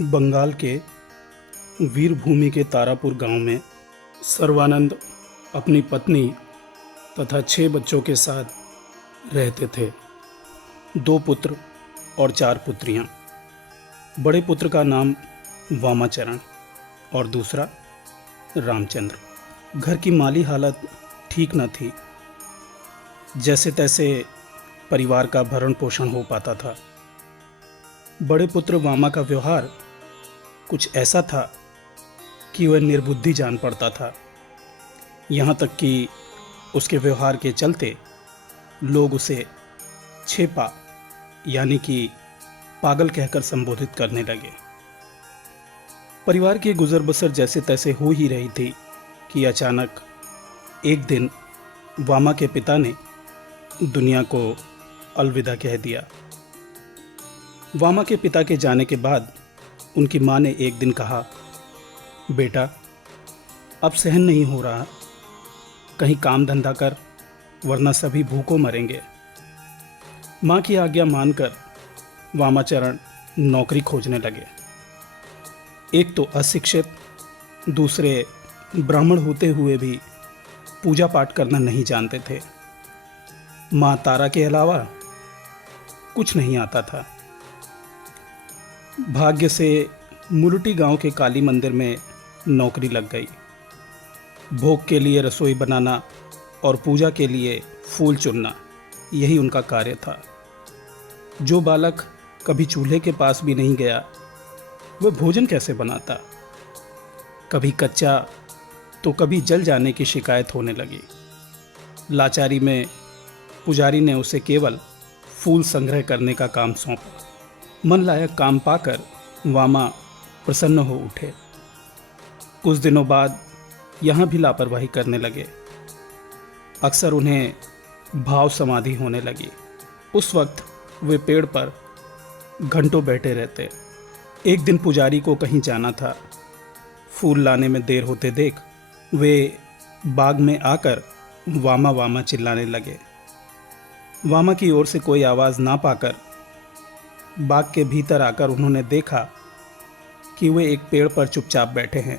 बंगाल के वीरभूमि के तारापुर गांव में सर्वानंद अपनी पत्नी तथा 6 बच्चों के साथ रहते थे। 2 पुत्र और 4 पुत्रियां। बड़े पुत्र का नाम वामाचरण और दूसरा रामचंद्र। घर की माली हालत ठीक न थी। जैसे तैसे परिवार का भरण पोषण हो पाता था। बड़े पुत्र वामा का व्यवहार कुछ ऐसा था कि वह निर्बुद्धि जान पड़ता था। यहाँ तक कि उसके व्यवहार के चलते लोग उसे छेपा यानी कि पागल कहकर संबोधित करने लगे। परिवार की गुजर बसर जैसे तैसे हो ही रही थी कि अचानक एक दिन वामा के पिता ने दुनिया को अलविदा कह दिया। वामा के पिता के जाने के बाद उनकी माँ ने एक दिन कहा, बेटा अब सहन नहीं हो रहा, कहीं काम धंधा कर वरना सभी भूखों मरेंगे। माँ की आज्ञा मानकर वामाचरण नौकरी खोजने लगे। एक तो अशिक्षित, दूसरे ब्राह्मण होते हुए भी पूजा पाठ करना नहीं जानते थे। माँ तारा के अलावा कुछ नहीं आता था। भाग्य से मुलुटी गांव के काली मंदिर में नौकरी लग गई। भोग के लिए रसोई बनाना और पूजा के लिए फूल चुनना, यही उनका कार्य था। जो बालक कभी चूल्हे के पास भी नहीं गया, वह भोजन कैसे बनाता। कभी कच्चा तो कभी जल जाने की शिकायत होने लगी। लाचारी में पुजारी ने उसे केवल फूल संग्रह करने का काम सौंपा। मन लायक काम पाकर वामा प्रसन्न हो उठे। कुछ दिनों बाद यहाँ भी लापरवाही करने लगे। अक्सर उन्हें भाव समाधि होने लगी। उस वक्त वे पेड़ पर घंटों बैठे रहते। एक दिन पुजारी को कहीं जाना था। फूल लाने में देर होते देख वे बाग में आकर वामा वामा चिल्लाने लगे। वामा की ओर से कोई आवाज़ ना पाकर बाग के भीतर आकर उन्होंने देखा कि वे एक पेड़ पर चुपचाप बैठे हैं।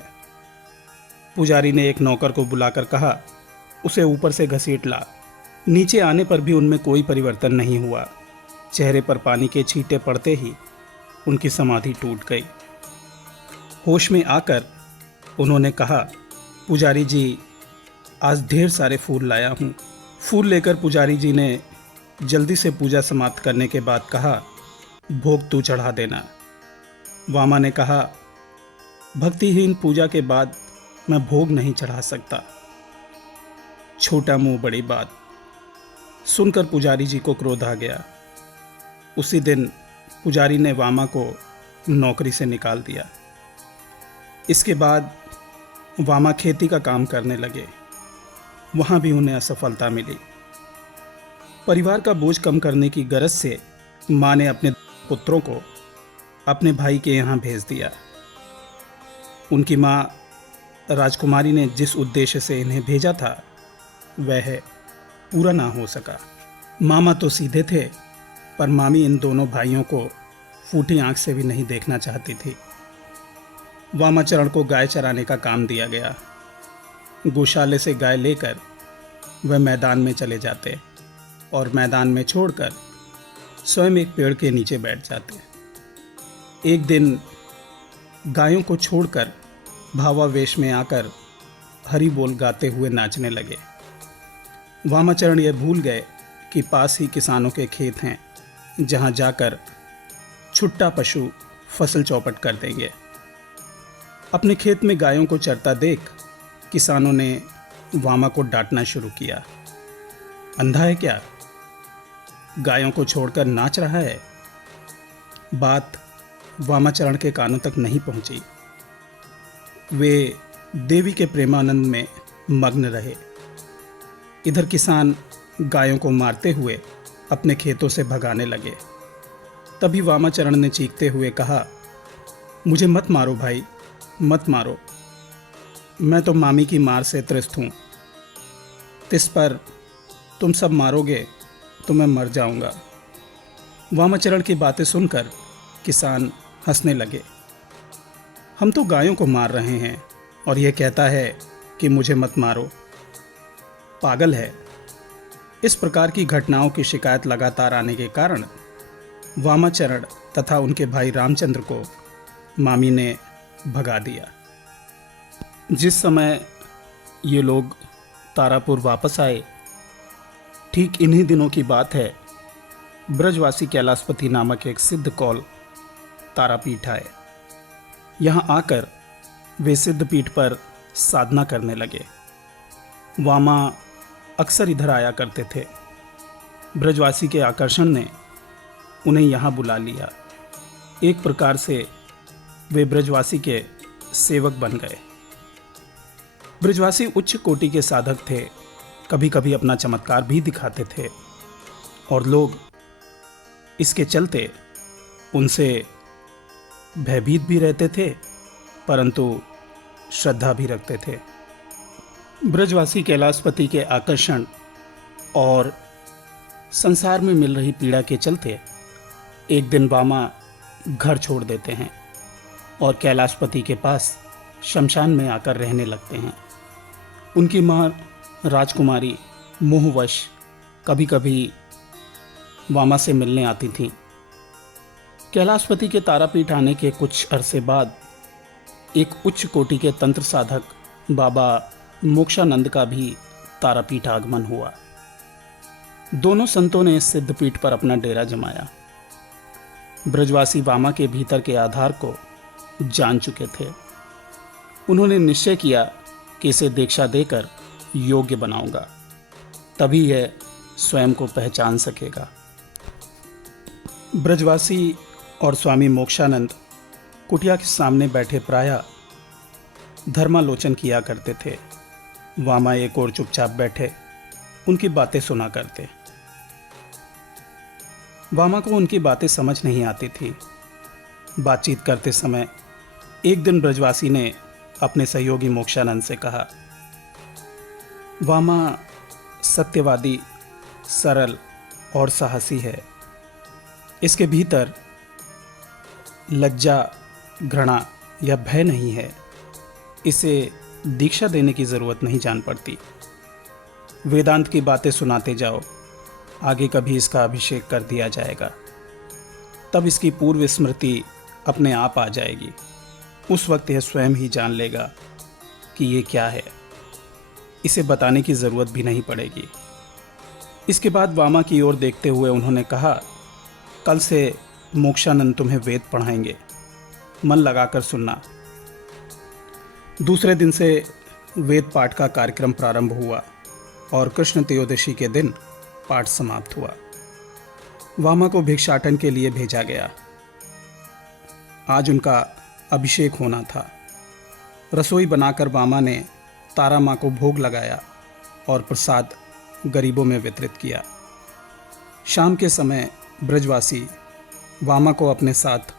पुजारी ने एक नौकर को बुलाकर कहा, उसे ऊपर से घसीट ला। नीचे आने पर भी उनमें कोई परिवर्तन नहीं हुआ। चेहरे पर पानी के छींटे पड़ते ही उनकी समाधि टूट गई। होश में आकर उन्होंने कहा, पुजारी जी आज ढेर सारे फूल लाया हूँ। फूल लेकर पुजारी जी ने जल्दी से पूजा समाप्त करने के बाद कहा, भोग तू चढ़ा देना। वामा ने कहा, भक्तिहीन पूजा के बाद मैं भोग नहीं चढ़ा सकता। छोटा मुंह बड़ी बात सुनकर पुजारी जी को क्रोध आ गया। उसी दिन पुजारी ने वामा को नौकरी से निकाल दिया। इसके बाद वामा खेती का काम करने लगे। वहाँ भी उन्हें असफलता मिली। परिवार का बोझ कम करने की गरज से माँ ने अपने पुत्रों को अपने भाई के यहाँ भेज दिया। उनकी माँ राजकुमारी ने जिस उद्देश्य से इन्हें भेजा था वह पूरा ना हो सका। मामा तो सीधे थे, पर मामी इन दोनों भाइयों को फूटी आंख से भी नहीं देखना चाहती थी। वामाचरण को गाय चराने का काम दिया गया। गौशाले से गाय लेकर वह मैदान में चले जाते और मैदान में छोड़कर स्वयं एक पेड़ के नीचे बैठ जाते। एक दिन गायों को छोड़कर भावावेश में आकर हरि बोल गाते हुए नाचने लगे। वामाचरण ये भूल गए कि पास ही किसानों के खेत हैं, जहां जाकर छुट्टा पशु फसल चौपट कर देंगे। अपने खेत में गायों को चरता देख किसानों ने वामा को डांटना शुरू किया। अंधा है क्या, गायों को छोड़कर नाच रहा है। बात वामाचरण के कानों तक नहीं पहुंची। वे देवी के प्रेमानंद में मग्न रहे। इधर किसान गायों को मारते हुए अपने खेतों से भगाने लगे। तभी वामाचरण ने चीखते हुए कहा, मुझे मत मारो भाई, मत मारो। मैं तो मामी की मार से त्रस्त हूँ। तिस पर तुम सब मारोगे तो मैं मर जाऊंगा। वामाचरण की बातें सुनकर किसान हंसने लगे। हम तो गायों को मार रहे हैं और यह कहता है कि मुझे मत मारो। पागल है। इस प्रकार की घटनाओं की शिकायत लगातार आने के कारण वामाचरण तथा उनके भाई रामचंद्र को मामी ने भगा दिया। जिस समय ये लोग तारापुर वापस आए, ठीक इन्हीं दिनों की बात है, ब्रजवासी कैलाशपति नामक एक सिद्ध कौल तारापीठ आए। यहाँ आकर वे सिद्धपीठ पर साधना करने लगे। वामा अक्सर इधर आया करते थे। ब्रजवासी के आकर्षण ने उन्हें यहाँ बुला लिया। एक प्रकार से वे ब्रजवासी के सेवक बन गए। ब्रजवासी उच्च कोटि के साधक थे, कभी कभी अपना चमत्कार भी दिखाते थे और लोग इसके चलते उनसे भयभीत भी रहते थे, परंतु श्रद्धा भी रखते थे। ब्रजवासी कैलाशपति के आकर्षण और संसार में मिल रही पीड़ा के चलते एक दिन वामा घर छोड़ देते हैं और कैलाशपति के पास शमशान में आकर रहने लगते हैं। उनकी माँ राजकुमारी मोहवश कभी कभी वामा से मिलने आती थी। कैलाशपति के तारापीठ आने के कुछ अरसे बाद एक उच्च कोटि के तंत्र साधक बाबा मोक्षानंद का भी तारापीठ आगमन हुआ। दोनों संतों ने इस सिद्धपीठ पर अपना डेरा जमाया। ब्रजवासी वामा के भीतर के आधार को जान चुके थे। उन्होंने निश्चय किया कि इसे दीक्षा देकर योग्य बनाऊंगा, तभी यह स्वयं को पहचान सकेगा। ब्रजवासी और स्वामी मोक्षानंद कुटिया के सामने बैठे प्रायः धर्मालोचन किया करते थे। वामा एक और चुपचाप बैठे उनकी बातें सुना करते। वामा को उनकी बातें समझ नहीं आती थी। बातचीत करते समय एक दिन ब्रजवासी ने अपने सहयोगी मोक्षानंद से कहा, वामा सत्यवादी, सरल और साहसी है। इसके भीतर लज्जा, घृणा या भय नहीं है। इसे दीक्षा देने की जरूरत नहीं जान पड़ती। वेदांत की बातें सुनाते जाओ, आगे कभी इसका अभिषेक कर दिया जाएगा, तब इसकी पूर्व स्मृति अपने आप आ जाएगी। उस वक्त यह स्वयं ही जान लेगा कि ये क्या है। इसे बताने की जरूरत भी नहीं पड़ेगी। इसके बाद वामा की ओर देखते हुए उन्होंने कहा, कल से मोक्षानंद तुम्हें वेद पढ़ाएंगे, मन लगाकर सुनना। दूसरे दिन से वेद पाठ का कार्यक्रम प्रारंभ हुआ और कृष्ण त्रयोदशी के दिन पाठ समाप्त हुआ। वामा को भिक्षाटन के लिए भेजा गया। आज उनका अभिषेक होना था। रसोई बनाकर वामा ने तारा माँ को भोग लगाया और प्रसाद गरीबों में वितरित किया। शाम के समय ब्रजवासी वामा को अपने साथ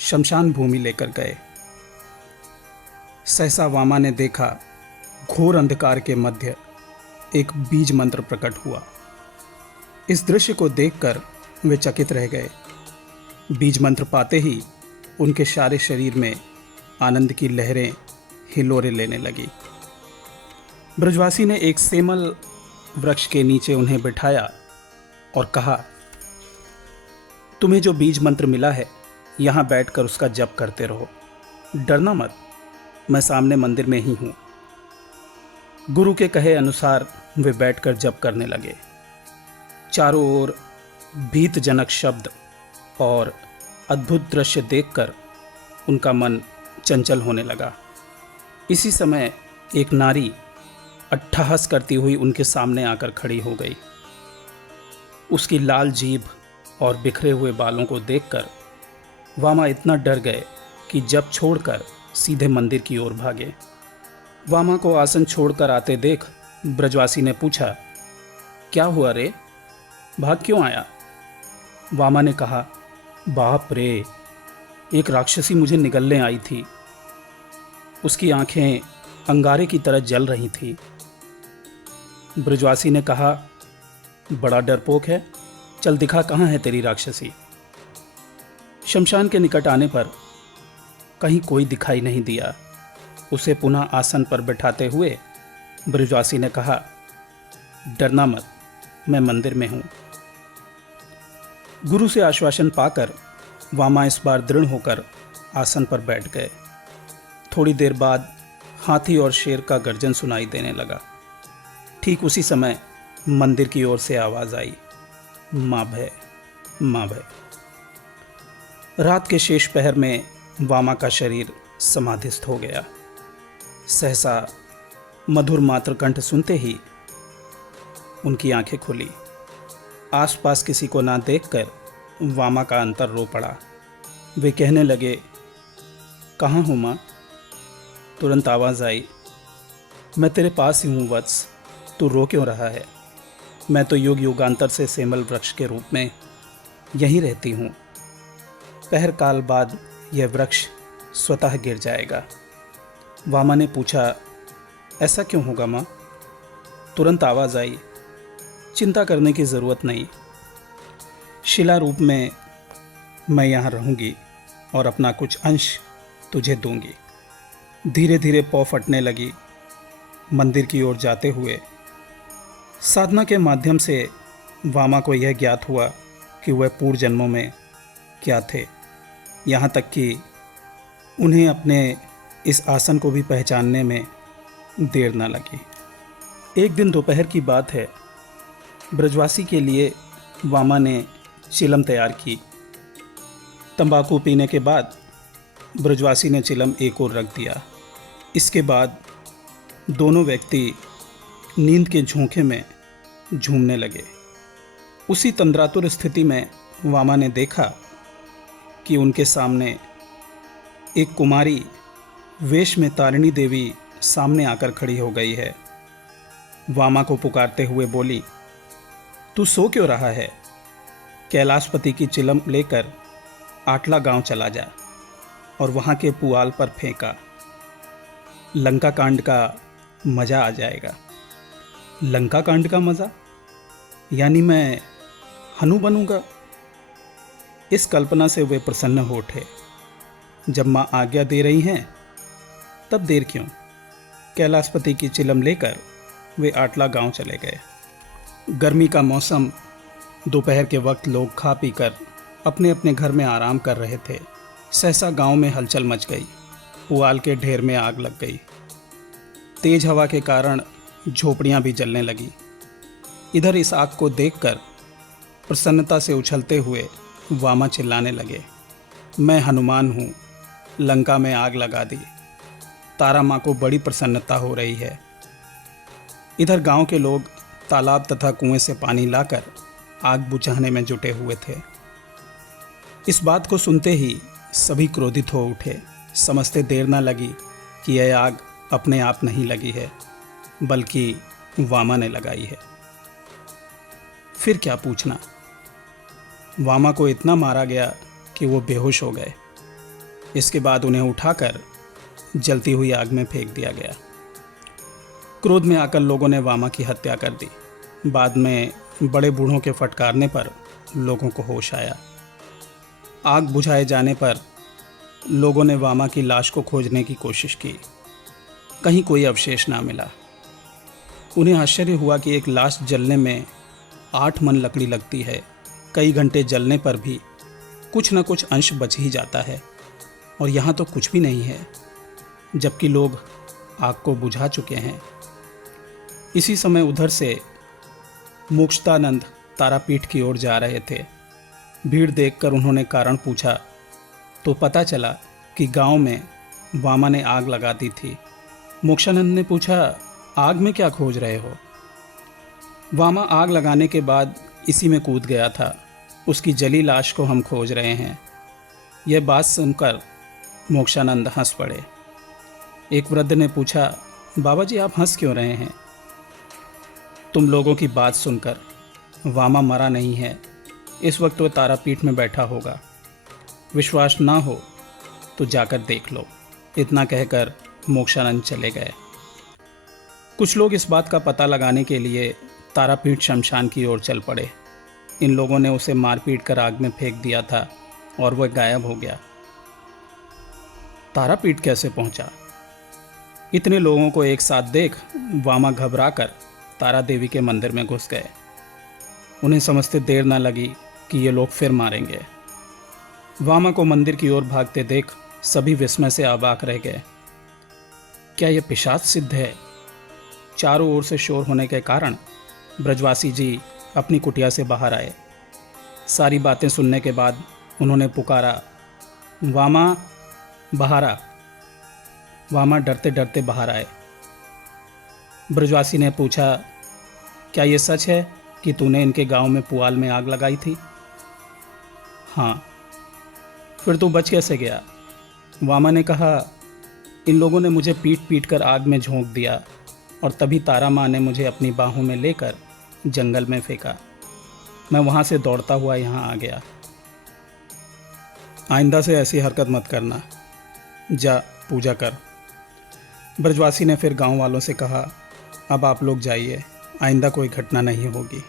शमशान भूमि लेकर गए। सहसा वामा ने देखा, घोर अंधकार के मध्य एक बीज मंत्र प्रकट हुआ। इस दृश्य को देखकर वे चकित रह गए। बीज मंत्र पाते ही उनके सारे शरीर में आनंद की लहरें हिलोरे लेने लगी। ब्रजवासी ने एक सेमल वृक्ष के नीचे उन्हें बिठाया और कहा, तुम्हें जो बीज मंत्र मिला है, यहाँ बैठकर उसका जप करते रहो। डरना मत, मैं सामने मंदिर में ही हूँ। गुरु के कहे अनुसार वे बैठकर जप करने लगे। चारों ओर भीतजनक शब्द और अद्भुत दृश्य देखकर उनका मन चंचल होने लगा। इसी समय एक नारी अट्टहास करती हुई उनके सामने आकर खड़ी हो गई। उसकी लाल जीभ और बिखरे हुए बालों को देखकर वामा इतना डर गए कि जप छोड़कर सीधे मंदिर की ओर भागे। वामा को आसन छोड़कर आते देख ब्रजवासी ने पूछा, क्या हुआ रे, भाग क्यों आया? वामा ने कहा, बाप रे, एक राक्षसी मुझे निगलने आई थी। उसकी आंखें अंगारे की तरह जल रही थी। ब्रजवासी ने कहा, बड़ा डरपोक है, चल दिखा कहाँ है तेरी राक्षसी। शमशान के निकट आने पर कहीं कोई दिखाई नहीं दिया। उसे पुनः आसन पर बैठाते हुए ब्रजवासी ने कहा, डरना मत, मैं मंदिर में हूँ। गुरु से आश्वासन पाकर वामा इस बार दृढ़ होकर आसन पर बैठ गए। थोड़ी देर बाद हाथी और शेर का गर्जन सुनाई देने लगा। ठीक उसी समय मंदिर की ओर से आवाज आई, माँ भय, माँ भय। रात के शेष पहर में वामा का शरीर समाधिस्थ हो गया। सहसा मधुर मातृकंठ सुनते ही उनकी आंखें खुली। आसपास किसी को ना देखकर वामा का अंतर रो पड़ा। वे कहने लगे, कहाँ हूँ माँ? तुरंत आवाज़ आई, मैं तेरे पास ही हूँ वत्स, तू रो क्यों रहा है? मैं तो युग युगांतर से सेमल वृक्ष के रूप में यहीं रहती हूँ। पहर काल बाद यह वृक्ष स्वतः गिर जाएगा। वामा ने पूछा, ऐसा क्यों होगा माँ? तुरंत आवाज़ आई, चिंता करने की ज़रूरत नहीं। शिला रूप में मैं यहाँ रहूँगी और अपना कुछ अंश तुझे दूंगी। धीरे धीरे पौ फटने लगी। मंदिर की ओर जाते हुए साधना के माध्यम से वामा को यह ज्ञात हुआ कि वह पूर्व जन्मों में क्या थे। यहाँ तक कि उन्हें अपने इस आसन को भी पहचानने में देर न लगी। एक दिन दोपहर की बात है। ब्रजवासी के लिए वामा ने चिलम तैयार की। तंबाकू पीने के बाद ब्रजवासी ने चिलम एक ओर रख दिया। इसके बाद दोनों व्यक्ति नींद के झोंके में झूमने लगे। उसी तंद्रातुर स्थिति में वामा ने देखा कि उनके सामने एक कुमारी वेश में तारिणी देवी सामने आकर खड़ी हो गई है। वामा को पुकारते हुए बोली, तू सो क्यों रहा है? कैलाशपति की चिलम लेकर आटला गांव चला जा और वहां के पुआल पर फेंका। लंका कांड का मज़ा आ जाएगा। लंका कांड का मज़ा? यानी मैं हनु बनूंगा? इस कल्पना से वे प्रसन्न हो उठे। जब माँ आज्ञा दे रही हैं तब देर क्यों? कैलाशपति की चिलम लेकर वे आटला गांव चले गए। गर्मी का मौसम, दोपहर के वक्त लोग खा पीकर अपने अपने घर में आराम कर रहे थे। सहसा गांव में हलचल मच गई। पुआल के ढेर में आग लग गई। तेज हवा के कारण झोपड़ियां भी जलने लगी। इधर इस आग को देखकर प्रसन्नता से उछलते हुए वामा चिल्लाने लगे, मैं हनुमान हूँ, लंका में आग लगा दी। तारा माँ को बड़ी प्रसन्नता हो रही है। इधर गांव के लोग तालाब तथा कुएं से पानी लाकर आग बुझाने में जुटे हुए थे। इस बात को सुनते ही सभी क्रोधित हो उठे। समझते देर न लगी कि यह आग अपने आप नहीं लगी है, बल्कि वामा ने लगाई है। फिर क्या पूछना, वामा को इतना मारा गया कि वो बेहोश हो गए। इसके बाद उन्हें उठाकर जलती हुई आग में फेंक दिया गया। क्रोध में आकर लोगों ने वामा की हत्या कर दी। बाद में बड़े बूढ़ों के फटकारने पर लोगों को होश आया। आग बुझाए जाने पर लोगों ने वामा की लाश को खोजने की कोशिश की। कहीं कोई अवशेष ना मिला। उन्हें आश्चर्य हुआ कि एक लाश जलने में 8 मन लकड़ी लगती है। कई घंटे जलने पर भी कुछ न कुछ अंश बच ही जाता है, और यहाँ तो कुछ भी नहीं है, जबकि लोग आग को बुझा चुके हैं। इसी समय उधर से मोक्षदानंद तारापीठ की ओर जा रहे थे। भीड़ देखकर उन्होंने कारण पूछा तो पता चला कि गांव में वामा ने आग लगा दी थी। मोक्षानंद ने पूछा, आग में क्या खोज रहे हो? वामा आग लगाने के बाद इसी में कूद गया था। उसकी जली लाश को हम खोज रहे हैं। यह बात सुनकर मोक्षानंद हंस पड़े। एक वृद्ध ने पूछा, बाबा जी आप हंस क्यों रहे हैं? तुम लोगों की बात सुनकर वामा मरा नहीं है। इस वक्त वह तारापीठ में बैठा होगा। विश्वास ना हो तो जाकर देख लो। इतना कहकर मोक्षानंद चले गए। कुछ लोग इस बात का पता लगाने के लिए तारापीठ शमशान की ओर चल पड़े। इन लोगों ने उसे मार पीट कर आग में फेंक दिया था और वह गायब हो गया। तारापीठ कैसे पहुंचा? इतने लोगों को एक साथ देख वामा घबराकर तारा देवी के मंदिर में घुस गए। उन्हें समझते देर न लगी कि ये लोग फिर मारेंगे। वामा को मंदिर की ओर भागते देख सभी विस्मय से अवाक रह गए। क्या यह पिशाच सिद्ध है? चारों ओर से शोर होने के कारण ब्रजवासी जी अपनी कुटिया से बाहर आए। सारी बातें सुनने के बाद उन्होंने पुकारा, वामा बाहर आ। वामा डरते डरते बाहर आए। ब्रजवासी ने पूछा, क्या ये सच है कि तूने इनके गांव में पुआल में आग लगाई थी? हाँ। फिर तू बच कैसे गया? वामा ने कहा, इन लोगों ने मुझे पीट पीट कर आग में झोंक दिया और तभी तारा माँ ने मुझे अपनी बाहों में लेकर जंगल में फेंका। मैं वहाँ से दौड़ता हुआ यहाँ आ गया। आइंदा से ऐसी हरकत मत करना, जा पूजा कर। ब्रजवासी ने फिर गांव वालों से कहा, अब आप लोग जाइए, आइंदा कोई घटना नहीं होगी।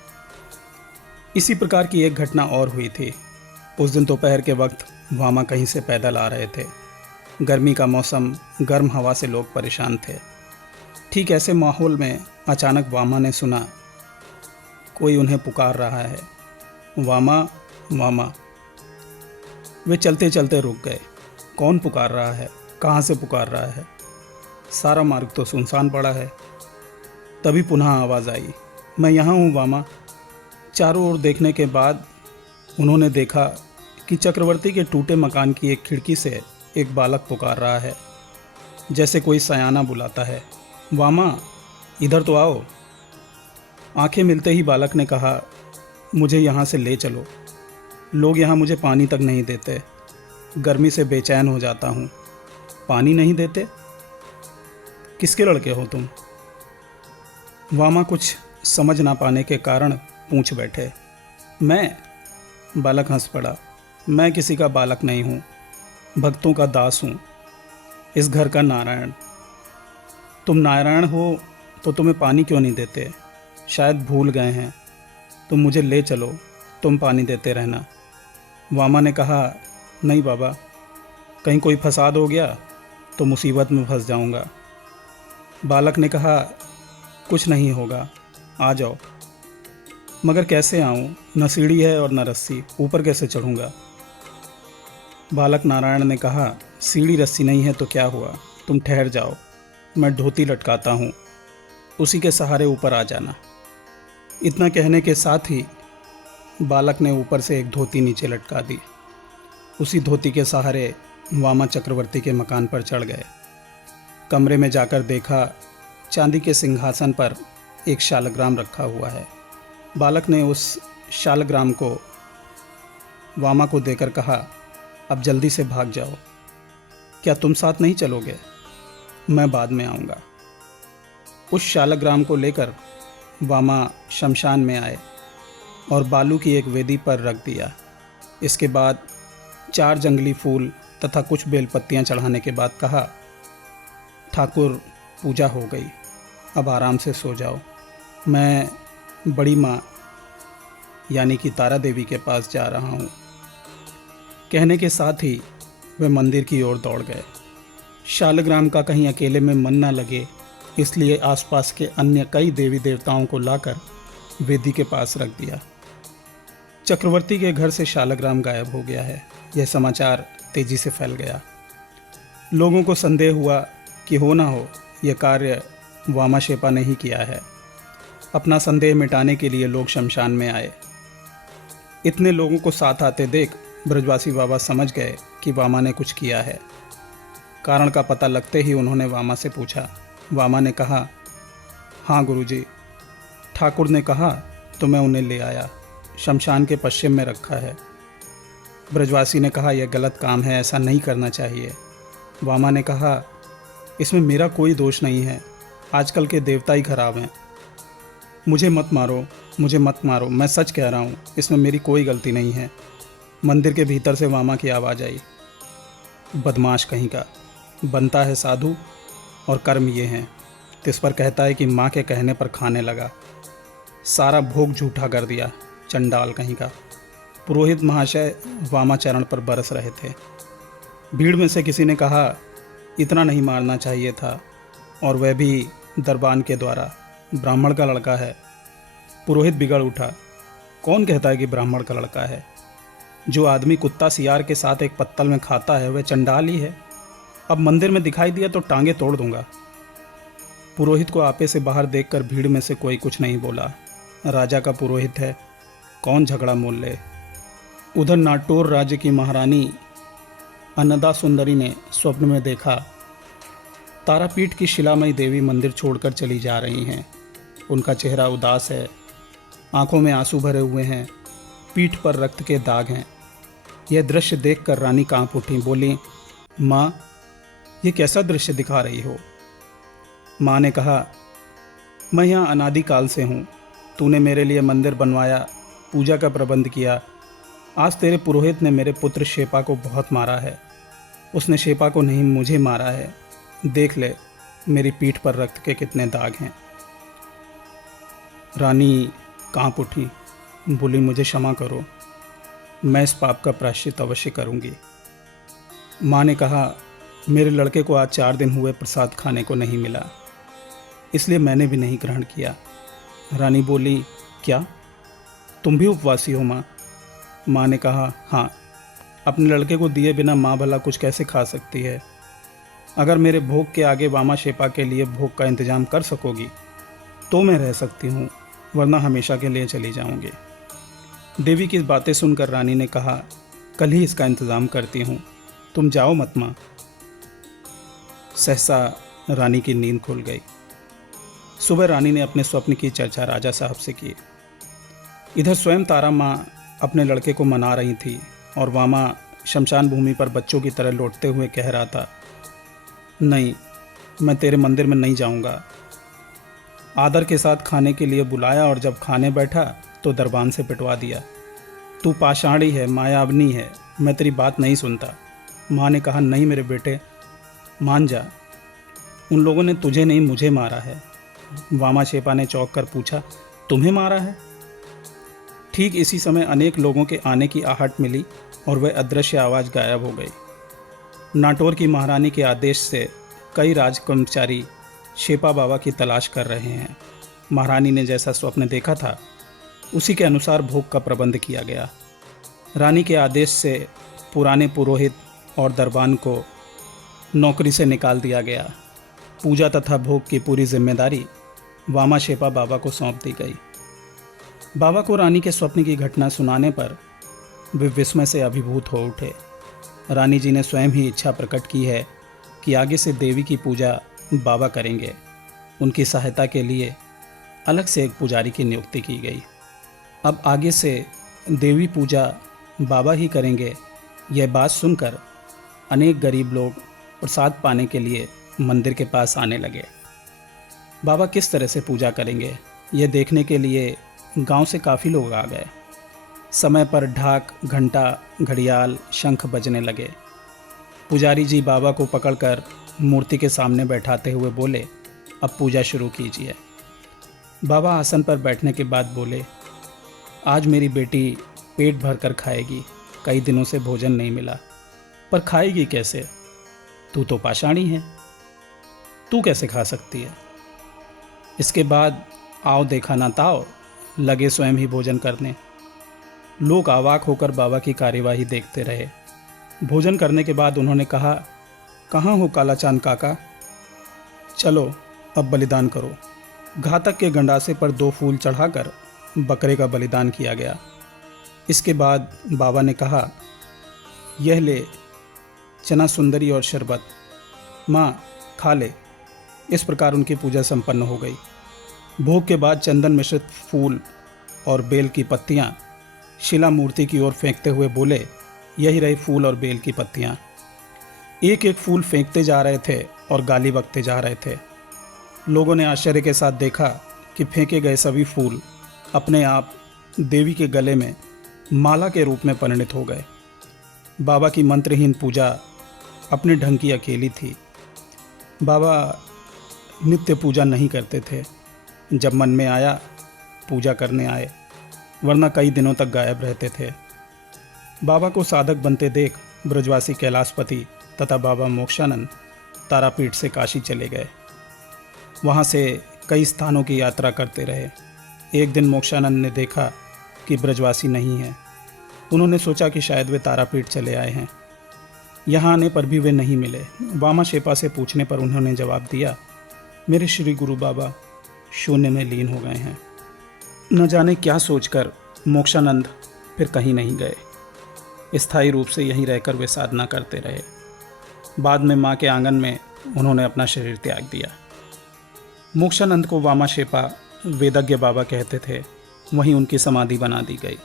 इसी प्रकार की एक घटना और हुई थी। उस दिन दोपहर के वक्त वामा कहीं से पैदल आ रहे थे। गर्मी का मौसम, गर्म हवा से लोग परेशान थे। ठीक ऐसे माहौल में अचानक वामा ने सुना कोई उन्हें पुकार रहा है, वामा वामा। वे चलते चलते रुक गए। कौन पुकार रहा है? कहाँ से पुकार रहा है? सारा मार्ग तो सुनसान पड़ा है। तभी पुनः आवाज़ आई, मैं यहाँ हूँ वामा। चारों ओर देखने के बाद उन्होंने देखा कि चक्रवर्ती के टूटे मकान की एक खिड़की से एक बालक पुकार रहा है, जैसे कोई सयाना बुलाता है, वामा इधर तो आओ। आंखें मिलते ही बालक ने कहा, मुझे यहाँ से ले चलो। लोग यहाँ मुझे पानी तक नहीं देते। गर्मी से बेचैन हो जाता हूँ। पानी नहीं देते? किसके लड़के हो तुम? वामा कुछ समझ ना पाने के कारण पूछ बैठे। मैं? बालक हंस पड़ा। मैं किसी का बालक नहीं हूँ, भक्तों का दास हूँ, इस घर का नारायण। तुम नारायण हो तो तुम्हें पानी क्यों नहीं देते? शायद भूल गए हैं। तुम मुझे ले चलो, तुम पानी देते रहना। वामा ने कहा, नहीं बाबा, कहीं कोई फसाद हो गया तो मुसीबत में फंस जाऊंगा। बालक ने कहा, कुछ नहीं होगा, आ जाओ। मगर कैसे आऊं? न सीढ़ी है और न रस्सी, ऊपर कैसे चढ़ूंगा? बालक नारायण ने कहा, सीढ़ी रस्सी नहीं है तो क्या हुआ, तुम ठहर जाओ, मैं धोती लटकाता हूँ, उसी के सहारे ऊपर आ जाना। इतना कहने के साथ ही बालक ने ऊपर से एक धोती नीचे लटका दी। उसी धोती के सहारे वामा चक्रवर्ती के मकान पर चढ़ गए। कमरे में जाकर देखा, चांदी के सिंहासन पर एक शालग्राम रखा हुआ है। बालक ने उस शालग्राम को वामा को देकर कहा, अब जल्दी से भाग जाओ। क्या तुम साथ नहीं चलोगे? मैं बाद में आऊँगा। उस शालग्राम को लेकर वामा शमशान में आए और बालू की एक वेदी पर रख दिया। इसके बाद 4 जंगली फूल तथा कुछ बेलपत्तियां चढ़ाने के बाद कहा, ठाकुर पूजा हो गई, अब आराम से सो जाओ। मैं बड़ी माँ यानी कि तारा देवी के पास जा रहा हूँ। कहने के साथ ही वे मंदिर की ओर दौड़ गए। शालग्राम का कहीं अकेले में मन न लगे, इसलिए आसपास के अन्य कई देवी देवताओं को लाकर वेदी के पास रख दिया। चक्रवर्ती के घर से शालग्राम गायब हो गया है, यह समाचार तेजी से फैल गया। लोगों को संदेह हुआ कि हो ना हो यह कार्य वामा शेपा ने ही किया है। अपना संदेह मिटाने के लिए लोग शमशान में आए। इतने लोगों को साथ आते देख ब्रजवासी बाबा समझ गए कि वामा ने कुछ किया है। कारण का पता लगते ही उन्होंने वामा से पूछा। वामा ने कहा, हाँ गुरुजी, ठाकुर ने कहा तो मैं उन्हें ले आया, शमशान के पश्चिम में रखा है। ब्रजवासी ने कहा, यह गलत काम है, ऐसा नहीं करना चाहिए। वामा ने कहा, इसमें मेरा कोई दोष नहीं है, आजकल के देवता ही खराब हैं। मुझे मत मारो, मुझे मत मारो, मैं सच कह रहा हूँ, इसमें मेरी कोई गलती नहीं है। मंदिर के भीतर से वामा की आवाज़ आई, बदमाश कहीं का, बनता है साधु और कर्म ये हैं, इस पर कहता है कि माँ के कहने पर खाने लगा, सारा भोग झूठा कर दिया, चंडाल कहीं का। पुरोहित महाशय वामा चरण पर बरस रहे थे। भीड़ में से किसी ने कहा, इतना नहीं मारना चाहिए था, और वह भी दरबान के द्वारा। ब्राह्मण का लड़का है। पुरोहित बिगड़ उठा। कौन कहता है कि ब्राह्मण का लड़का है? जो आदमी कुत्ता सियार के साथ एक पत्तल में खाता है वह चंडाल ही है। अब मंदिर में दिखाई दिया तो टांगे तोड़ दूंगा। पुरोहित को आपे से बाहर देखकर भीड़ में से कोई कुछ नहीं बोला। राजा का पुरोहित है, कौन झगड़ा मोल ले। उधर नाटोर राज्य की महारानी अन्नदा सुंदरी ने स्वप्न में देखा, तारापीठ की शिलामयी देवी मंदिर छोड़कर चली जा रही हैं। उनका चेहरा उदास है, आंखों में आंसू भरे हुए हैं, पीठ पर रक्त के दाग हैं। यह दृश्य देखकर रानी कांप उठी, बोली, माँ, ये कैसा दृश्य दिखा रही हो? माँ ने कहा, मैं यहाँ अनादिकाल से हूँ। तूने मेरे लिए मंदिर बनवाया, पूजा का प्रबंध किया। आज तेरे पुरोहित ने मेरे पुत्र शेपा को बहुत मारा है। उसने शेपा को नहीं, मुझे मारा है। देख ले, मेरी पीठ पर रक्त के कितने दाग हैं। रानी कांप उठी, बोली, मुझे क्षमा करो, मैं इस पाप का प्रायश्चित अवश्य करूंगी। माँ ने कहा, मेरे लड़के को आज 4 दिन हुए प्रसाद खाने को नहीं मिला, इसलिए मैंने भी नहीं ग्रहण किया। रानी बोली, क्या तुम भी उपवासी हो माँ? माँ ने कहा, हाँ। अपने लड़के को दिए बिना माँ भला कुछ कैसे खा सकती है? अगर मेरे भोग के आगे वामा शेपा के लिए भोग का इंतजाम कर सकोगी तो मैं रह सकती हूँ, वरना हमेशा के लिए चली जाऊँगी। देवी की बातें सुनकर रानी ने कहा, कल ही इसका इंतज़ाम करती हूँ, तुम जाओ मत माँ। सहसा रानी की नींद खुल गई। सुबह रानी ने अपने स्वप्न की चर्चा राजा साहब से की। इधर स्वयं तारा माँ अपने लड़के को मना रही थी और वामा शमशान भूमि पर बच्चों की तरह लौटते हुए कह रहा था, नहीं, मैं तेरे मंदिर में नहीं जाऊंगा। आदर के साथ खाने के लिए बुलाया और जब खाने बैठा तो दरबान से पिटवा दिया। तू पाषाणी है, मायावनी है, मैं तेरी बात नहीं सुनता। माँ ने कहा, नहीं मेरे बेटे, मान जा, उन लोगों ने तुझे नहीं मुझे मारा है। वामा शेपा ने चौंक कर पूछा, तुम्हें मारा है? ठीक इसी समय अनेक लोगों के आने की आहट मिली और वह अदृश्य आवाज़ गायब हो गई। नाटोर की महारानी के आदेश से कई राज कर्मचारी शेपा बाबा की तलाश कर रहे हैं। महारानी ने जैसा स्वप्न देखा था उसी के अनुसार भोग का प्रबंध किया गया। रानी के आदेश से पुराने पुरोहित और दरबान को नौकरी से निकाल दिया गया। पूजा तथा भोग की पूरी जिम्मेदारी वामा शेपा बाबा को सौंप दी गई। बाबा को रानी के स्वप्न की घटना सुनाने पर वे विस्मय से अभिभूत हो उठे। रानी जी ने स्वयं ही इच्छा प्रकट की है कि आगे से देवी की पूजा बाबा करेंगे। उनकी सहायता के लिए अलग से एक पुजारी की नियुक्ति की गई। अब आगे से देवी पूजा बाबा ही करेंगे। यह बात सुनकर अनेक गरीब लोग प्रसाद पाने के लिए मंदिर के पास आने लगे। बाबा किस तरह से पूजा करेंगे यह देखने के लिए गांव से काफ़ी लोग आ गए। समय पर ढाक, घंटा, घड़ियाल, शंख बजने लगे। पुजारी जी बाबा को पकड़कर मूर्ति के सामने बैठाते हुए बोले, अब पूजा शुरू कीजिए। बाबा आसन पर बैठने के बाद बोले, आज मेरी बेटी पेट भर कर खाएगी, कई दिनों से भोजन नहीं मिला। पर खाएगी कैसे? तू तो पाषाणी है, तू कैसे खा सकती है? इसके बाद आओ देखा ना ताओ, लगे स्वयं ही भोजन करने। लोग अवाक होकर बाबा की कार्यवाही देखते रहे। भोजन करने के बाद उन्होंने कहा, कहाँ हो काला चांद काका? चलो अब बलिदान करो। घातक के गंडासे पर 2 फूल चढ़ाकर बकरे का बलिदान किया गया। इसके बाद बाबा ने कहा, यह ले चना सुंदरी और शरबत, माँ खा ले। इस प्रकार उनकी पूजा संपन्न हो गई। भोग के बाद चंदन मिश्रित फूल और बेल की पत्तियाँ शिला मूर्ति की ओर फेंकते हुए बोले, यही रही फूल और बेल की पत्तियाँ। एक एक फूल फेंकते जा रहे थे और गाली बकते जा रहे थे। लोगों ने आश्चर्य के साथ देखा कि फेंके गए सभी फूल अपने आप देवी के गले में माला के रूप में परिणित हो गए। बाबा की मंत्रहीन पूजा अपने ढंग की अकेली थी। बाबा नित्य पूजा नहीं करते थे। जब मन में आया पूजा करने आए, वरना कई दिनों तक गायब रहते थे। बाबा को साधक बनते देख ब्रजवासी कैलाशपति तथा बाबा मोक्षानंद तारापीठ से काशी चले गए। वहाँ से कई स्थानों की यात्रा करते रहे। एक दिन मोक्षानंद ने देखा कि ब्रजवासी नहीं है। उन्होंने सोचा कि शायद वे तारापीठ चले आए हैं। यहाँ आने पर भी वे नहीं मिले। वामा शेपा से पूछने पर उन्होंने जवाब दिया, मेरे श्री गुरु बाबा शून्य में लीन हो गए हैं। न जाने क्या सोचकर मोक्षानंद फिर कहीं नहीं गए। स्थायी रूप से यहीं रहकर वे साधना करते रहे। बाद में माँ के आंगन में उन्होंने अपना शरीर त्याग दिया। मोक्षानंद को वामा शेपा वेदज्ञ बाबा कहते थे। वहीं उनकी समाधि बना दी गई।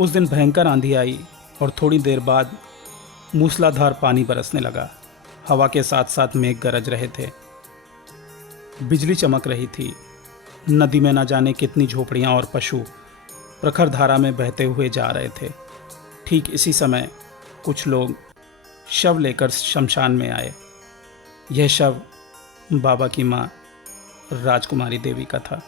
उस दिन भयंकर आंधी आई और थोड़ी देर बाद मूसलाधार पानी बरसने लगा। हवा के साथ साथ मेघ गरज रहे थे। बिजली चमक रही थी। नदी में न जाने कितनी झोपड़ियां और पशु प्रखर धारा में बहते हुए जा रहे थे। ठीक इसी समय कुछ लोग शव लेकर शमशान में आए। यह शव बाबा की माँ राजकुमारी देवी का था।